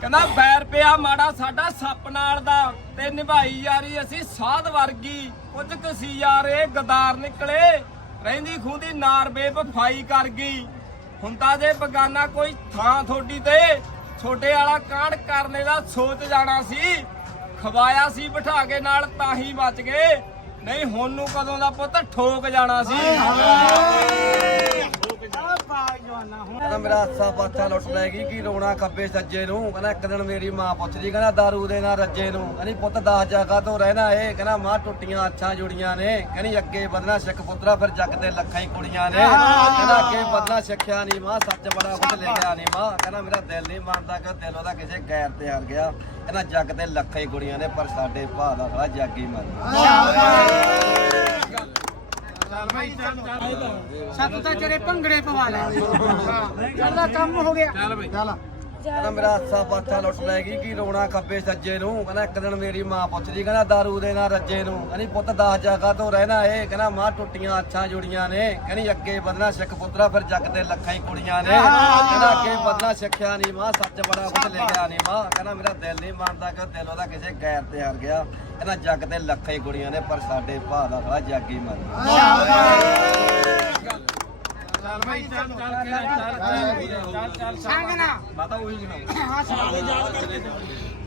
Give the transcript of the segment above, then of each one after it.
ਕਹਿੰਦਾ ਬੈਰ ਪਿਆ ਮਾੜਾ ਸਾਡਾ ਸੱਪ ਨਾਲ ਦਾ ਤੇ ਨਿਭਾਈ ਯਾਰੀ ਅਸੀਂ ਸਾਧ ਵਰਗੀ। ਕੁਝ ਕੁ ਸੀ ਗਦਾਰ ਨਿਕਲੇ। ਰਹਿੰਦੀ ਖੂੰਦੀ ਨਾਰ ਬੇਵਫਾਈ ਕਰ ਗਈ। ਹੁੰਦਾ ਜੇ ਬਗਾਨਾ ਕੋਈ ਥਾਂ ਥੋੜੀ ਤੇ, ਛੋਟੇ ਵਾਲਾ ਕਾਂਡ ਕਰਨੇ ਦਾ ਸੋਚ ਜਾਣਾ ਸੀ। ਖਵਾਇਆ ਸੀ ਬਿਠਾ ਕੇ ਨਾਲ, ਤਾਂ ਹੀ ਬਚ ਗਏ। ਨਹੀਂ, ਹੁਣ ਨੂੰ ਕਦੋਂ ਦਾ ਪੁੱਤ ਠੋਕ ਜਾਣਾ ਸੀ। ਮੇਰਾ ਹਾਸਾ ਪਾਥਾ ਲੁੱਟ ਲੈ ਗਈ, ਕੀ ਰੋਣਾ ਖੱਬੇ ਸੱਜੇ ਨੂੰ? ਕਹਿੰਦਾ ਇੱਕ ਦਿਨ ਮੇਰੀ ਮਾਂ ਪੁੱਛਦੀ ਕਹਿੰਦਾ ਦਾਰੂ ਦੇ ਨਾਲ ਰੱਜੇ ਨੂੰ। ਕਹਿੰਦੀ ਪੁੱਤ 10 ਜਗ੍ਹਾ ਤੋਂ ਰਹਿਣਾ ਏ। ਕਹਿੰਦਾ ਮਾਂ ਟੁੱਟੀਆਂ ਅੱਛਾਂ ਜੁੜੀਆਂ ਨੇ। ਕਹਿੰਦੀ ਅੱਗੇ ਵਧਣਾ ਸਿੱਖ ਪੁੱਤਰਾ, ਫਿਰ ਜੱਗ ਤੇ ਲੱਖਾਂ ਹੀ ਕੁੜੀਆਂ ਨੇ। ਕਹਿੰਦਾ ਅੱਗੇ ਵਧਣਾ ਸਿੱਖਿਆ ਨਹੀਂ ਮਾਂ, ਸੱਚ ਬੜਾ ਕੁਝ ਲਿਖਿਆ ਨਹੀਂ ਮਾਂ। ਕਹਿੰਦਾ ਮੇਰਾ ਦਿਲ ਨਹੀਂ ਮੰਨਦਾ ਕਿ ਦਿਲ ਉਹਦਾ ਕਿਸੇ ਗੈਰ ਤੇ ਹਾਰ ਗਿਆ। ਕਹਿੰਦਾ ਜੱਗ ਤੇ ਲੱਖਾਂ ਹੀ ਕੁੜੀਆਂ ਨੇ, ਪਰ ਸਾਡੇ ਭਾ ਦਾ ਸਾਲਾ ਜੱਗ ਹੀ ਮਰ ਸੱਤ ਤਾਂ ਤੇਰੇ ਭੰਗੜੇ ਪਵਾ ਲੈ। ਚੱਲਦਾ ਕੰਮ ਹੋ ਗਿਆ। ਕਹਿੰਦਾ ਮੇਰਾ ਹਾਸਾ ਪਾਥਾ ਲੁੱਟ ਲੈ ਗਈ ਕੀ ਰੋਣਾ ਖੱਬੇ ਸੱਜੇ ਨੂੰ। ਕਹਿੰਦਾ ਇੱਕ ਦਿਨ ਮੇਰੀ ਮਾਂ ਪੁੱਛਦੀ ਕਹਿੰਦਾ ਦਾਰੂ ਦੇ ਨਾਲ ਰੱਜੇ ਨੂੰ। ਕਹਿੰਦੀ ਪੁੱਤ 10 ਜਗ੍ਹਾ ਤੋਂ ਰਹਿਣਾ ਏ? ਕਹਿੰਦਾ ਮਾਂ ਟੁੱਟੀਆਂ ਅੱਛਾਂ ਜੁੜੀਆਂ ਨੇ। ਕਹਿੰਦੀ ਅੱਗੇ ਵਧਣਾ ਸਿੱਖ ਪੁੱਤਰਾ ਫਿਰ ਜੱਗ ਤੇ ਲੱਖਾਂ ਹੀ ਕੁੜੀਆਂ ਨੇ। ਕਹਿੰਦਾ ਅੱਗੇ ਵਧਣਾ ਸਿੱਖਿਆ ਨਹੀਂ ਮਾਂ ਸੱਚ ਬੜਾ ਕੁਝ ਲਿਖਿਆ ਨਹੀਂ ਮਾਂ। ਕਹਿੰਦਾ ਮੇਰਾ ਦਿਲ ਨਹੀਂ ਮੰਨਦਾ ਕਿ ਦਿਲ ਉਹਦਾ ਕਿਸੇ ਗੈਰ ਤੇ ਹਾਰ ਗਿਆ। ਕਹਿੰਦਾ ਜੱਗ ਤੇ ਲੱਖਾਂ ਹੀ ਕੁੜੀਆਂ ਨੇ ਪਰ ਸਾਡੇ ਭਾ ਦਾ ਸਾਲਾ ਜੱਗ ਹੀ ਮਰ ਸੰਗ ਨਾ। ਮਾਤਾ ਉਹੀ ਜਨਾਬ ਹਾਂ ਸੰਗ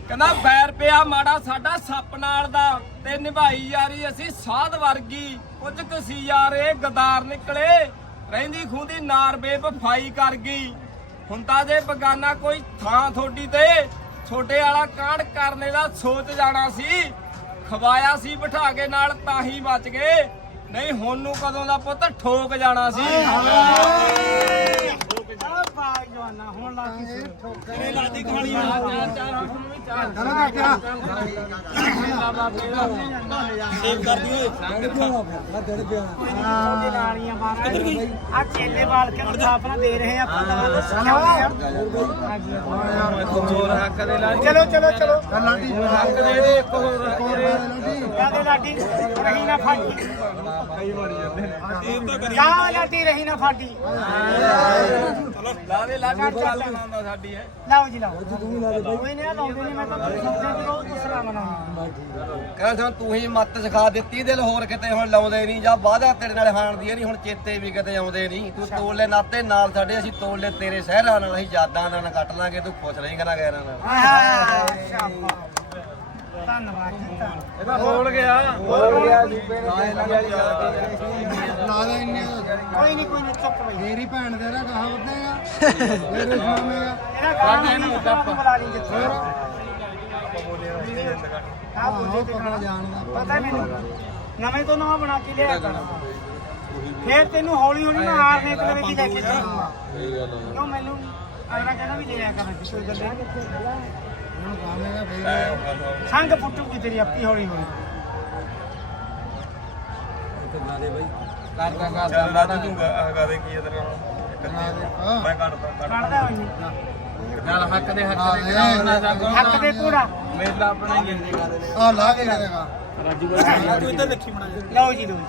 ਕਹਿੰਦਾ ਬੈਰ ਪਿਆ ਮਾੜਾ ਸਾਡਾ ਸੱਪ ਨਾਲ ਦਾ ਤੇ ਨਿਭਾਈ ਯਾਰੀ ਅਸੀਂ ਸਾਧ ਵਰਗੀ। ਕੁਝ ਕੁ ਸੀ ਯਾਰ ਇਹ ਗਦਾਰ ਨਿਕਲੇ। ਰਹਿੰਦੀ ਖੂੰਦੀ ਨਾਰ ਬੇਵਫਾਈ ਕਰ ਗਈ। ਹੁੰਦਾ ਜੇ ਬਗਾਨਾ ਕੋਈ ਥਾਂ ਥੋੜੀ ਤੇ ਛੋਟੇ ਵਾਲਾ ਕਾਂਡ ਕਰਨੇ ਦਾ ਸੋਚ ਜਾਣਾ ਸੀ। ਖਵਾਇਆ ਸੀ ਬਿਠਾ ਕੇ ਨਾਲ ਤਾਂ ਹੀ ਬਚ ਗਏ। ਨਹੀਂ ਹੁਣ ਨੂੰ ਕਦੋਂ ਦਾ ਪੁੱਤ? ਠੋਕ ਜਾਣਾ ਸੀ। ਆ ਬਾਈ ਜਵਾਨਾ ਹੁਣ ਲਾ ਕੇ ਕਰੇ ਲਾਦੀ ਖਾਲੀ ਚਾਰ ਚਾਰ ਹੁਣ ਵੀ ਆ ਚੇਲੇ ਵਾਲ ਕੇ ਦੇ। ਰਹੇ ਆ ਆਪਾਂ ਦਵਾ ਦੱਸਿਆ ਹੋਰ ਹੱਕ ਦੇ ਲਾ ਚਲੋ ਚਲੋ ਚਲੋ। ਹੱਕ ਦੇ ਦੇ। ਇੱਕ ਹੋਰ ਹੱਕ ਦੇ ਕਾਦੇ ਲਾਡੀ ਰਹੀ ਨਾ ਫਾਟੀ ਲਾਡੀ ਰਹੀ ਨਾ ਫਾਟੀ ਚੱਲ ਬਣਾਉਂਦਾ ਸਾਡੀ ਹੈ ਲਾਓ ਜੀ ਲਾਓ ਕੋਈ ਨਹੀਂ ਲਾਉਂਦੇ ਨਹੀਂ ਮੈਂ ਤਾਂ ਦੀ ਰੋਜ਼ ਦੂਸਰਾ ਬਣਾਉਂਦਾ ਕਹਿੰਦਾ ਤੂੰ ਹੀ ਮੱਤ ਸਿਖਾ ਦਿੱਤੀ ਦਿਲ ਹੋਰ ਕਿਤੇ ਹੁਣ ਲਾਉਂਦੇ ਨਹੀਂ ਜਾਂ ਵਾਦਾ ਤੇਰੇ ਨਾਲ ਹਾਣ ਦੀ ਨਹੀਂ ਹੁਣ ਚੇਤੇ ਵੀ ਕਿਤੇ ਆਉਂਦੇ ਨਹੀਂ। ਤੂੰ ਤੋੜ ਲੈ ਨਾਤੇ ਨਾਲ ਸਾਡੇ ਅਸੀਂ ਤੋੜ ਲੈ ਤੇਰੇ ਸਹਿਰਾਂ ਨਾਲ ਅਸੀਂ ਯਾਦਾਂ ਨਾਲ ਕੱਟ ਲਾਂਗੇ ਤੂੰ ਖੁਸ਼ ਰਹੀ ਕਰਾਂ ਗੈਰਾਂ ਨਾਲ। ਆਹ ਸ਼ਾਬਾਸ਼। ਧੰਨਵਾਦ ਜੀ ਧੰਨਵਾਦ। ਇਹਦਾ ਹੋਲ ਗਿਆ। ਹੋਲ ਗਿਆ ਜੂਬੇ ਲਾ ਦੇ ਇੰਨੇ ਕੋਈ ਨਹੀਂ ਕੋਈ ਨਹੀਂ ਚੁੱਪ ਬਈ ਮੇਰੀ ਭੈਣ ਦੇ ਨਾ ਕਹਾ ਵਧੇਗਾ ਮੇਰੇ ਸਾਹਮਣੇ ਇਹਦਾ ਕੰਮ ਨਹੀਂ ਮੁੱਦਾ ਬੁਲਾ ਲਈ ਜਿੱਥੇ। ਆ ਬੁੱਝੇ ਤੇ ਪਕੜ ਜਾਣਦਾ। ਪਤਾ ਮੈਨੂੰ ਨਵੇਂ ਤੋਂ ਨਵਾਂ ਬਣਾ ਕੇ ਲਿਆ ਕਰ। ਫੇਰ ਤੈਨੂੰ ਹੌਲੀ ਹੌਲੀ ਨਾ ਹਾਰਨੇ ਤੇ ਵਿੱਚ ਲੈ ਕੇ ਚੱਲੂਗਾ ਕਿਉਂ ਮੈਨੂੰ ਅਗਲਾ ਕਹਿੰਦਾ ਵੀ ਲਿਆ ਕਰ ਗੱਲ ਨਹੀਂ ਹੁਣ ਖਾਵੇਂਗਾ ਫੇਰ ਸੰਗ ਪੁੱਟੂਗੀ ਤੇਰੀ ਆਪੀ ਹੌਲੀ ਹੌਲੀ। ਕਰਦਾ ਕਰਦਾ ਲਾ ਦੂੰਗਾ ਹਗਾ ਦੇ ਕੀ ਇਹਦੇ ਹਾਂ ਮੈਂ ਕੱਢਦਾ ਕੱਢਦਾ। ਹੋਈ ਨਾਲ ਹੱਕ ਦੇ ਹੱਕ ਹਾਂ, ਦੇ ਇਹ ਕਰਾਉਣਾ ਦਾ ਹੱਕ ਦੇ ਪੂਰਾ ਮੇਲਾ ਆਪਣਾ ਹੀ ਹੈ ਆ ਲਾ ਕੇ ਇੱਧਰ ਬਣਾ ਲਓ ਜੀ ਲਓ ਜੀ।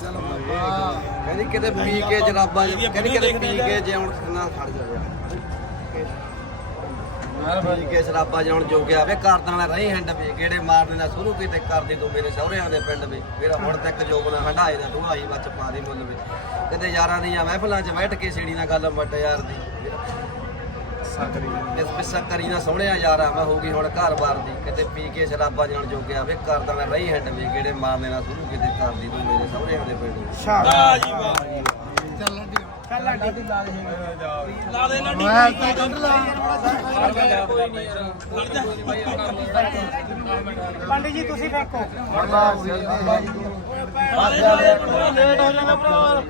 ਚਲੋ ਬਾਬਾ। ਕਹਿੰਦੀ ਕਿਤੇ ਪੀ ਕੇ ਜਰਾਬਾਂ ਕਹਿੰਦੀ ਕਿਤੇ ਪੀ ਕੇ ਜਿਉਣ ਨਾ ਖੜ ਜਾਵੇ ਪੀ ਕੇ ਸ਼ਰਾਬਾਂ ਜਾਉਣ ਜੋਗਿਆ ਵੇ ਕਰਦਾਂ ਨਾਲ ਰਹੀ ਹੈਂਡ ਵੇ ਗੇੜੇ ਮਾਰਨੇ ਨਾਲ ਸ਼ੁਰੂ ਕੀਤੇ ਕਰਦੀ ਤੂੰ ਮੇਰੇ ਸਹੁਰਿਆਂ ਦੇ ਪਿੰਡ ਵੇ। ਮੇਰਾ ਹੁਣ ਤੱਕ ਜੋਬਨਾ ਹੰਡਾਏ ਦਾ ਦੁਹਾਈ ਵਿੱਚ ਪਾ ਦੇ ਮੁੱਲ ਵੇ। ਕਿਤੇ ਯਾਰਾਂ ਦੀਆਂ ਮਹਿਫਲਾਂ 'ਚ ਬੈਠ ਕੇ ਛੇੜੀ ਨਾਲ ਗੱਲ ਮੱਟ ਯਾਰ ਦੀ। ਇਸ ਪਿੱਛਾ ਕਰੀ ਨਾ ਸੋਹਣਿਆ ਯਾਰਾ ਮੈਂ ਹੋ ਗਈ ਹੁਣ ਘਰ-ਬਾਰ ਦੀ। ਕਿਤੇ ਪੀ ਕੇ ਸ਼ਰਾਬਾਂ ਜਾਣ ਜੋਗਿਆ ਵੇ ਕਰਦਾਂ ਨਾਲ ਰਹੀ ਹੈਂਡ ਵੇ ਗੇੜੇ ਮਾਰਨੇ ਨਾਲ ਸ਼ੁਰੂ ਕੀਤੇ ਕਰਦੀ ਤੂੰ ਮੇਰੇ ਸਹੁਰਿਆਂ ਦੇ ਪਿੰਡ ਸ਼ਾਬਾਸ਼। ਜੀ ਵਾਹ ਚੱਲ ਲੱਡੀ ਚੱਲ ਲਾਡੀ ਲਾ ਦੇ ਨਾ ਮੈਂ ਤਾਂ ਕੱਢ ਲਾ। ਪੰਡਿਤ ਜੀ ਤੁਸੀਂ ਫੇਕੋ ਲੇਟ ਹੋ ਜਾਣਾ ਭਰਾ।